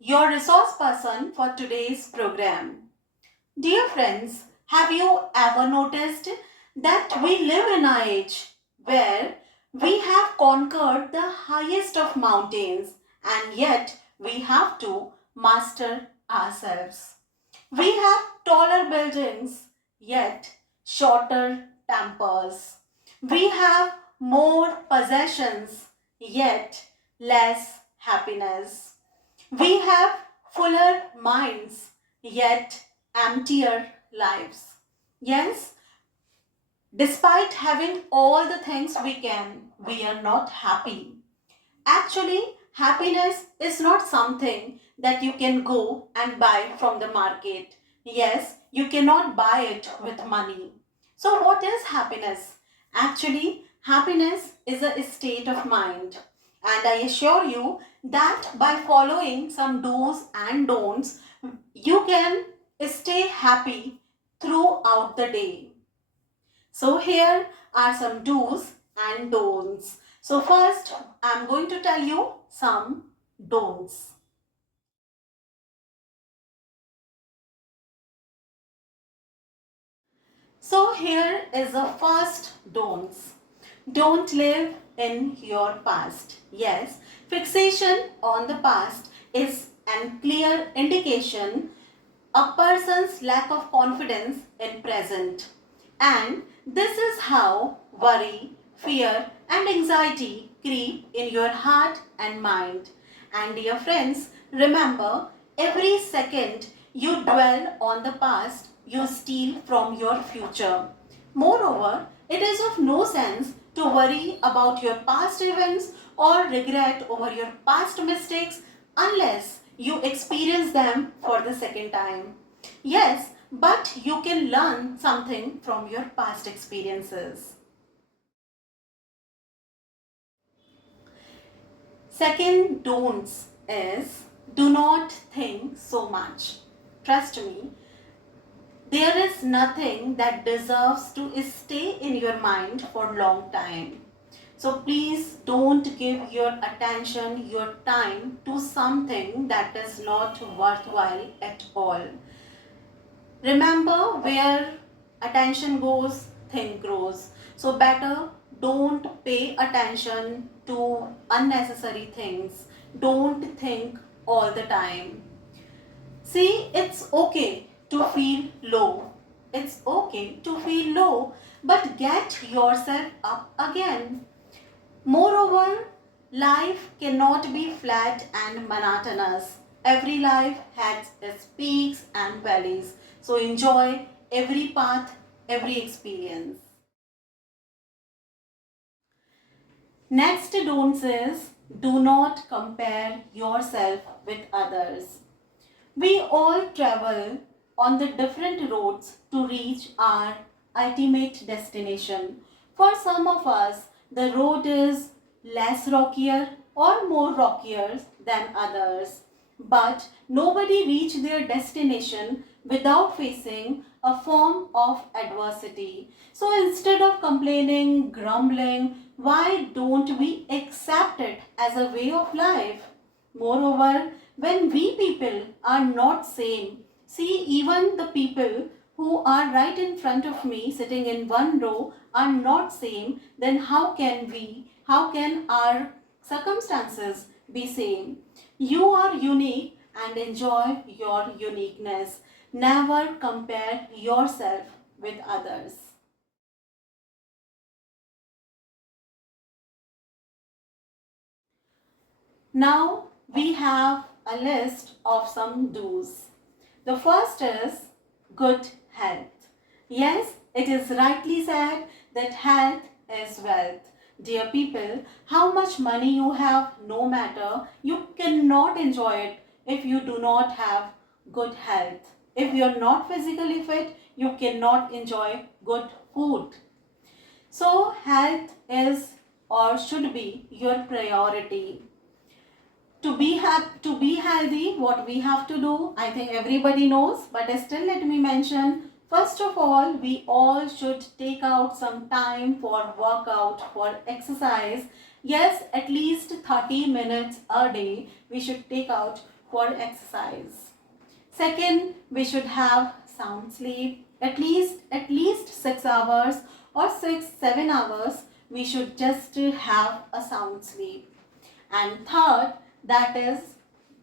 your resource person for today's program. Dear friends, have you ever noticed that we live in an age where we have conquered the highest of mountains and yet we have to master ourselves? We have taller buildings yet shorter tempers. We have more possessions yet less happiness. We have fuller minds, yet emptier lives. Yes, despite having all the things we are not happy. Actually, happiness is not something that you can go and buy from the market. Yes, you cannot buy it with money. So, what is happiness? Actually, happiness is a state of mind. And I assure you that by following some do's and don'ts, you can stay happy throughout the day. So here are some do's and don'ts. So first, I'm going to tell you some don'ts. So here is the first don'ts. Don't live in your past. Yes, fixation on the past is an clear indication a person's lack of confidence in present. And this is how worry, fear and anxiety creep in your heart and mind. And dear friends, remember, every second you dwell on the past, you steal from your future. Moreover, it is of no sense to worry about your past events or regret over your past mistakes unless you experience them for the second time. Yes, but you can learn something from your past experiences. Second don'ts is do not think so much. Trust me, there is nothing that deserves to stay in your mind for long time. So please don't give your attention, your time to something that is not worthwhile at all. Remember, where attention goes, thing grows. So better don't pay attention to unnecessary things. Don't think all the time. See, it's okay to feel low. It's okay to feel low, but get yourself up again. Moreover, life cannot be flat and monotonous. Every life has its peaks and valleys. So enjoy every path, every experience. Next don't is do not compare yourself with others. We all travel on the different roads to reach our ultimate destination. For some of us, the road is less rockier or more rockier than others. But nobody reached their destination without facing a form of adversity. So instead of complaining, grumbling, why don't we accept it as a way of life? Moreover, when we people are not same, see even the people who are right in front of me sitting in one row are not same, then how can our circumstances be same? You are unique and enjoy your uniqueness. Never compare yourself with others. Now we have a list of some do's. The first is good health. Yes, it is rightly said that health is wealth. Dear people, how much money you have, no matter, you cannot enjoy it if you do not have good health. If you are not physically fit, you cannot enjoy good food. So, health is or should be your priority. To be healthy, what we have to do, I think everybody knows, but still let me mention. First of all, we all should take out some time for workout, for exercise. Yes, at least 30 minutes a day we should take out for exercise. Second, we should have sound sleep, at least 6 hours or 7 hours. We should just have a sound sleep. And third, that is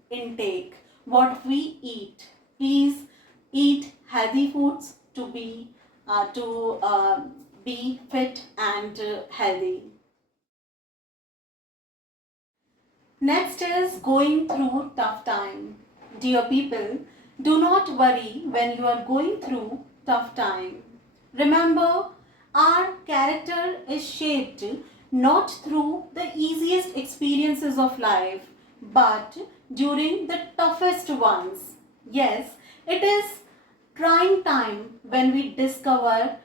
intake. What we eat. Please eat healthy foods to be fit and healthy. Next is going through tough time. Dear people, do not worry when you are going through tough time. Remember, our character is shaped not through the easiest experiences of life, but during the toughest ones. Yes, it is trying time when we discover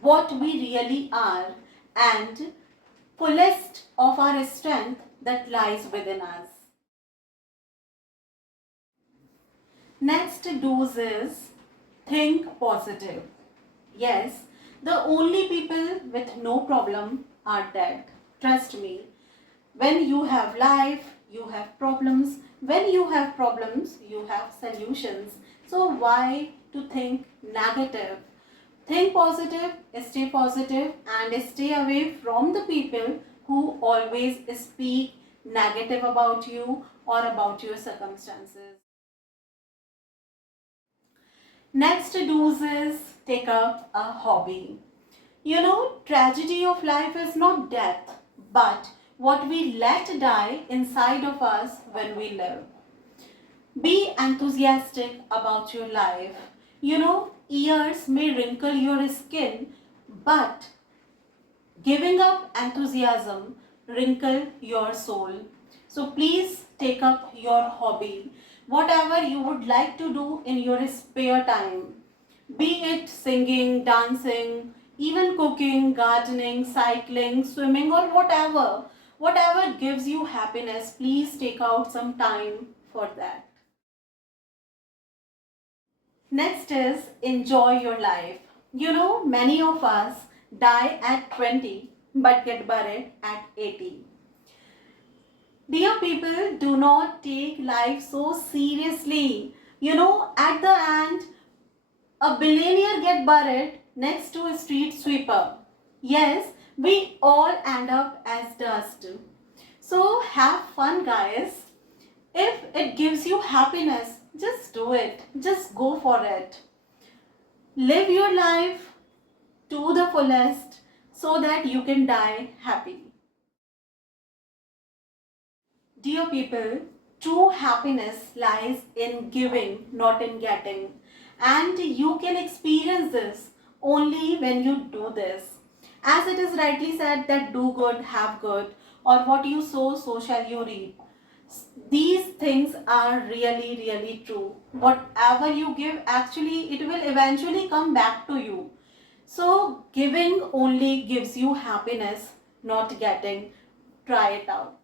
what we really are and fullest of our strength that lies within us. Next dose is think positive. Yes, the only people with no problem are dead. Trust me. When you have life, you have problems. When you have problems, you have solutions. So why to think negative? Think positive, and stay away from the people who always speak negative about you or about your circumstances. Next to do is take up a hobby. You know, tragedy of life is not death, but what we let die inside of us when we live. Be enthusiastic about your life. You know, years may wrinkle your skin, but giving up enthusiasm wrinkle your soul. So please take up your hobby, whatever you would like to do in your spare time. Be it singing, dancing, even cooking, gardening, cycling, swimming, or whatever. Whatever gives you happiness, please take out some time for that. Next is enjoy your life. You know, many of us die at 20 but get buried at 80. Dear people, do not take life so seriously. You know, at the end, a billionaire get buried next to a street sweeper. Yes, we all end up as dust. So have fun, guys. If it gives you happiness, just do it. Just go for it. Live your life to the fullest so that you can die happy. Dear people, true happiness lies in giving, not in getting. And you can experience this only when you do this. As it is rightly said that do good, have good, or what you sow, so shall you reap. These things are really, really true. Whatever you give, actually, it will eventually come back to you. So, giving only gives you happiness, not getting. Try it out.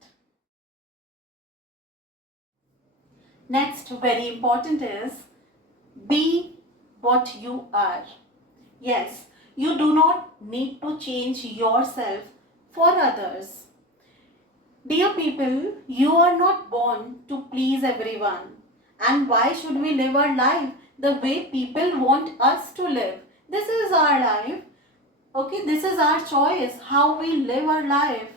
Next, very important is be what you are. Yes, you do not need to change yourself for others. Dear people, you are not born to please everyone. And why should we live our life the way people want us to live? This is our life. Okay, this is our choice, how we live our life.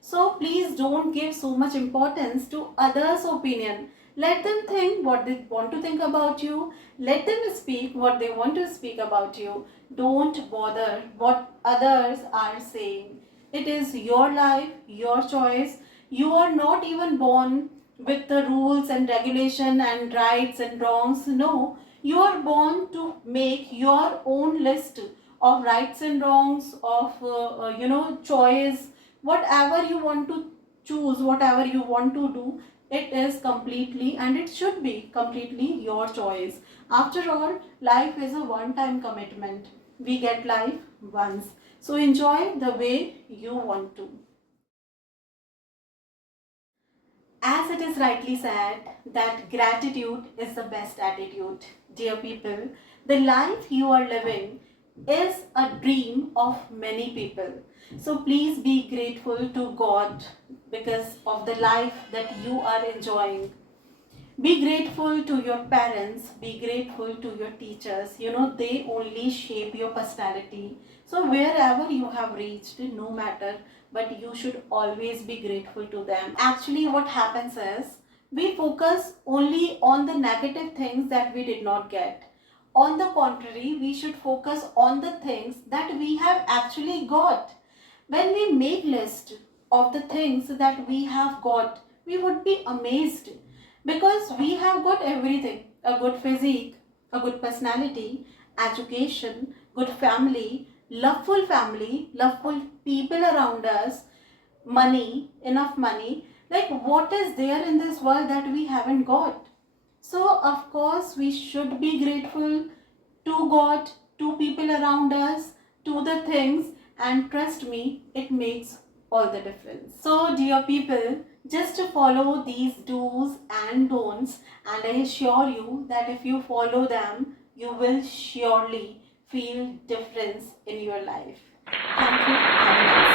So please don't give so much importance to others' opinion. Let them think what they want to think about you. Let them speak what they want to speak about you. Don't bother what others are saying. It is your life, your choice. You are not even born with the rules and regulation and rights and wrongs. No, you are born to make your own list of rights and wrongs, of choice, whatever you want to choose, whatever you want to do. It is completely and it should be completely your choice. After all, life is a one time commitment. We get life once, so enjoy the way you want to. As it is rightly said that gratitude is the best attitude. Dear people, the life you are living is a dream of many people. So please be grateful to God because of the life that you are enjoying. Be grateful to your parents, be grateful to your teachers. They only shape your personality. So, wherever you have reached, no matter, but you should always be grateful to them. Actually, what happens is we focus only on the negative things that we did not get. On the contrary, we should focus on the things that we have actually got. When we make list of the things that we have got, we would be amazed because we have got everything: a good physique, a good personality, education, good family, loveful people around us, money, enough money. Like, what is there in this world that we haven't got? So, of course, we should be grateful to God, to people around us, to the things, and trust me, it makes all the difference. So, dear people, just to follow these do's and don'ts, and I assure you that if you follow them, you will surely feel difference in your life. Thank you. Have a nice